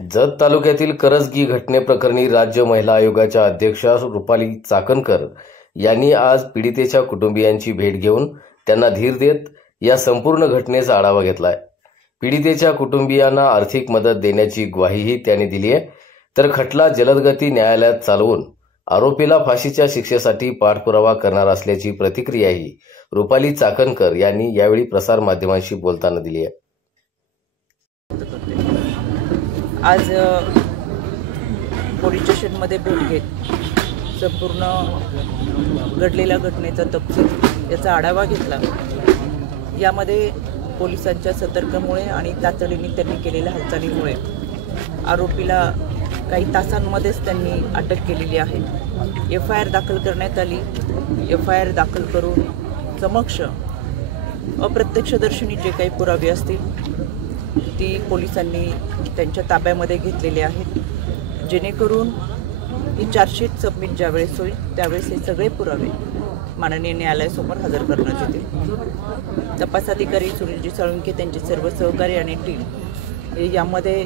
जत तालुक्यातील करजगी घटनेप्रकरणी राज्य महिला आयोगाच्या अध्यक्षा रुपाली चाकणकर यांनी आज पीडितेच्या कुटुंबियांची भेट घेऊन त्यांना धीर देत या संपूर्ण घटनेचा आढावा घेतलाय। पीडितेच्या कुटुंबियांना आर्थिक मदत देण्याची ग्वाहीही त्यांनी दिली आहे। तर खटला जलदगती न्यायालयात चालवून आरोपीला फाशीच्या शिक्षेसाठी पाठपुरावा करणार असल्याची प्रतिक्रियाही रुपाली चाकणकर यांनी यावेळी प्रसार माध्यमांशी बोलताना दिली आहे। आज पोलीस स्टेशनमध्ये भेट घेत संपूर्ण घडलेल्या घटनेचा तपशील याचा आढावा घेतला। यामध्ये पोलिसांच्या सतर्कतेमुळे आणि तातडीने त्यांनी केलेल्या हालचालीमुळे आरोपीला काही तासांमध्येच त्यांनी अटक केलेली आहे। एफआयआर दाखल करण्यात आली। एफआयआर दाखल करून समक्ष अप्रत्यक्षदर्शनी जे काही पुरावे असतील ती पोलिसांनी त्यांच्या ताब्यामध्ये घेतलेले आहेत, जेणेकरून ही चार्जशीट सबमिट ज्यावेळेस होईल त्यावेळेस हे सगळे पुरावे माननीय न्यायालयासमोर हजर करण्यात येतील। तपास अधिकारी सुनीलजी साळुंखे त्यांचे सर्व सहकारी आणि टीम हे यामध्ये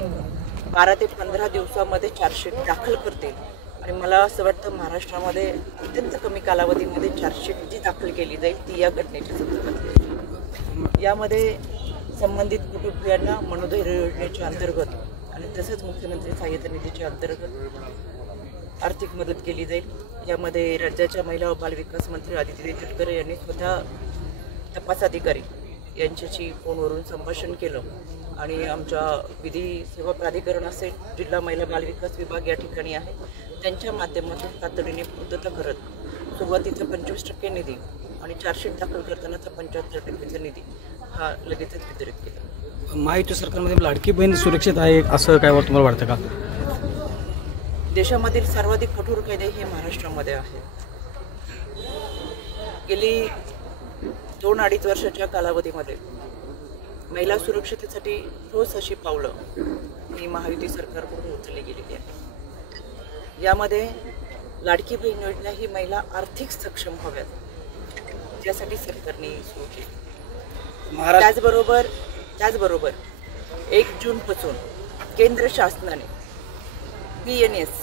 12 ते 15 दिवसामध्ये चार्जशीट दाखल करतील आणि मला असं वाटतं महाराष्ट्रामध्ये अत्यंत कमी कालावधीमध्ये चार्जशीट जी दाखल केली जाईल ती या घटनेच्या संदर्भात। यामध्ये संबंधित कुटुंबियांना मनोधैर्य योजनेच्या अंतर्गत आणि तसंच मुख्यमंत्री सहाय्यता निधीच्या अंतर्गत आर्थिक मदत केली जाईल। यामध्ये राज्याच्या महिला व बालविकास मंत्री आदिती तटकरे यांनी स्वतः तपास अधिकारी यांच्याशी फोनवरून संभाषण केलं आणि आमच्या विधी सेवा प्राधिकरण असेल, जिल्हा महिला बालविकास विभाग या ठिकाणी आहे, त्यांच्या माध्यमातून तातडीने पूर्तता करत सुरुवातीचा 25% निधी आणि चार्जशीट दाखल करतानाचा 75% निधी हा लगेचच वितरित केला। महायुती सरकारमध्ये लाडकी बहीण सुरक्षित आहे असं काय तुम्हाला वाटतं का? देशामधील सर्वाधिक कठोर कायदे हे महाराष्ट्रामध्ये आहे। गेली 2-2.5 वर्षाच्या कालावधीमध्ये महिला सुरक्षिततेसाठी ठोस अशी पावलं ही महायुती सरकारकडून उचलली गेलेली आहे। यामध्ये लाडकी बहीण योजना ही महिला आर्थिक सक्षम व्हाव्यात यासाठी सरकारने सुरू केली। त्याचबरोबर 1 जूनपासून केंद्र शासनाने BNS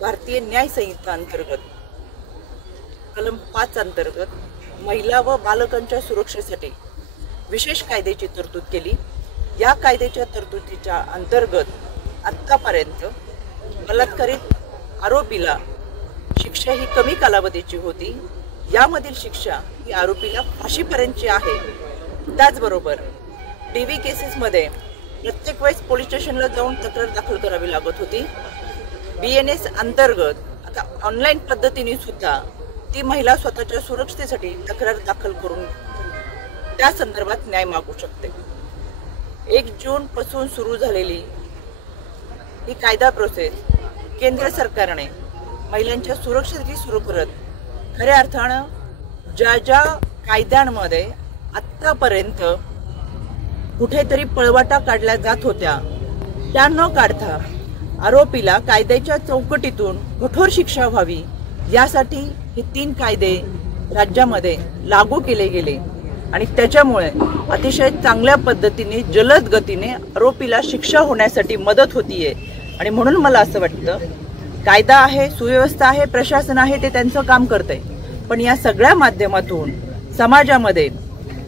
भारतीय न्याय संहिता अंतर्गत कलम 5 अंतर्गत महिला व बालकांच्या सुरक्षेसाठी विशेष कायद्याची तरतूद केली। या कायद्याच्या तरतुदीच्या अंतर्गत आत्तापर्यंत बलात्कारित आरोपीला शिक्षा ही कमी कालावधीची होती। यामधील शिक्षा ही आरोपीला फाशीपर्यंतची आहे। त्याचबरोबर DV केसेसमध्ये प्रत्येक वेळेस पोलीस स्टेशनला जाऊन तक्रार दाखल करावी लागत होती। BNS अंतर्गत आता ऑनलाईन पद्धतीने सुद्धा ती महिला स्वतःच्या सुरक्षेसाठी तक्रार दाखल करून त्या संदर्भात न्याय मागू शकते। 1 जूनपासून सुरू झालेली ही कायदा प्रोसेस केंद्र सरकारने महिलांच्या सुरक्षेसाठी सुरू करत खऱ्या अर्थानं ज्या कायद्यांमध्ये आत्तापर्यंत कुठेतरी पळवाटा काढल्या जात होत्या त्या न काढता आरोपीला कायद्याच्या चौकटीतून कठोर शिक्षा व्हावी यासाठी हे 3 कायदे राज्यामध्ये लागू केले गेले आणि त्याच्यामुळे अतिशय चांगल्या पद्धतीने जलद गतीने आरोपीला शिक्षा होण्यासाठी मदत होतीये। आणि म्हणून मला असं वाटतं कायदा आहे, सुव्यवस्था आहे, प्रशासन आहे, ते त्यांचं काम करतंय, पण या सगळ्या माध्यमातून समाजामध्ये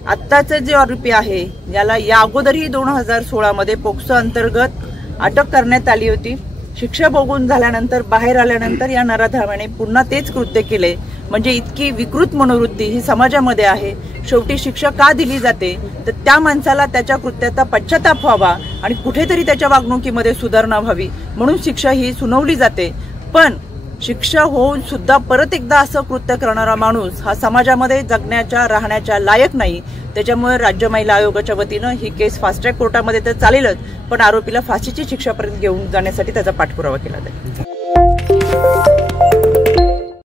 आत्ताचे जे आरोपी आहे याला या अगोदरही 2016 मध्ये पोक्सो अंतर्गत अटक करण्यात आली होती। शिक्षा भोगून झाल्यानंतर बाहेर आल्यानंतर या नराधमाने पुन्हा तेच कृत्य केले। म्हणजे इतकी विकृत मनोवृत्ती ही समाजामध्ये आहे। शेवटी शिक्षा का दिली जाते तर त्या माणसाला त्याच्या कृत्याचा पश्चाताप व्हावा आणि कुठेतरी त्याच्या वागणुकीमध्ये सुधारणा व्हावी म्हणून शिक्षा ही सुनावली जाते। पण शिक्षा होऊन सुद्धा परत एकदा असं कृत्य करणारा माणूस हा समाजामध्ये जगण्याच्या राहण्याच्या लायक नाही। त्याच्यामुळे राज्य महिला आयोगाच्या वतीनं ही केस फास्ट ट्रॅक कोर्टामध्ये तर चालेलच, पण आरोपीला फाशीची शिक्षापर्यंत घेऊन जाण्यासाठी त्याचा पाठपुरावा केला जाईल।